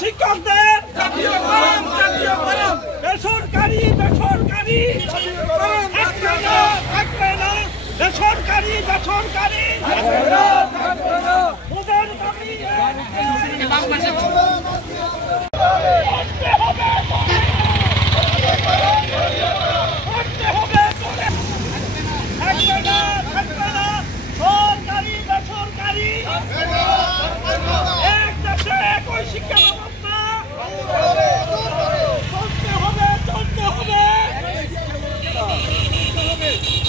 শিক্ষকদের বেসরকারি বেসরকারি থাকবে না বেসরকারি বেসরকারি ওদের দাবি সরকারি বেসরকারি এক দেশে একই শিক্ষা ব্যবস্থা চলতে হবে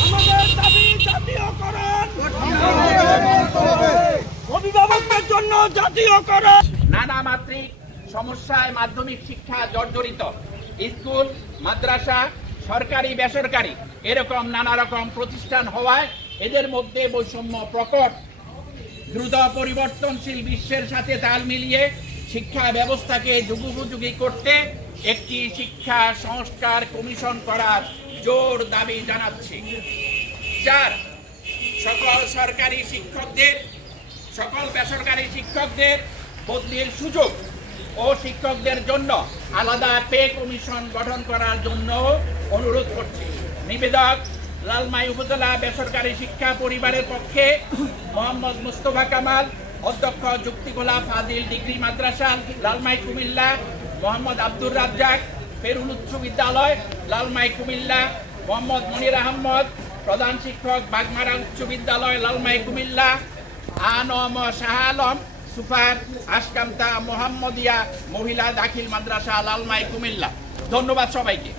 আমাদের দাবি জাতীয়করণ অভিভাবকদের জন্য জাতীয়করণ। নানা মাত্রিক সমস্যায় মাধ্যমিক শিক্ষা জর্জরিত। স্কুল, মাদ্রাসা, সরকারি বেসরকারি এরকম নানা রকম প্রতিষ্ঠান হওয়ায় এদের মধ্যে বৈষম্য প্রকট। দ্রুত পরিবর্তনশীল বিশ্বের সাথে তাল মিলিয়ে শিক্ষা ব্যবস্থাকে যুগোপযোগী করতে একটি শিক্ষা সংস্কার কমিশন করার জোর দাবি জানাচ্ছি। 4. সকল বেসরকারি শিক্ষকদের বদলির সুযোগ ও শিক্ষকদের জন্য আলাদা পে কমিশন গঠন করার জন্য অনুরোধ করছি। নিবেদক লালমাই উপজেলা বেসরকারি শিক্ষা পরিবারের পক্ষে মোহাম্মদ মুস্তফা কামাল, অধ্যক্ষ যুক্তিগোলা ফাজিল ডিগ্রি মাদ্রাসা লালমাই কুমিল্লা, মোহাম্মদ আব্দুর রাজ্জাক ফেরুল উচ্চ বিদ্যালয় লালমাই কুমিল্লা, মোহাম্মদ মনির আহমদ প্রধান শিক্ষক বাগমারা উচ্চ বিদ্যালয় লালমাই কুমিল্লা, আনম শাহ আলম সুপার আশকামতা মোহাম্মদিয়া মহিলা দাখিল মাদ্রাসা লালমাই কুমিল্লা। ধন্যবাদ সবাইকে।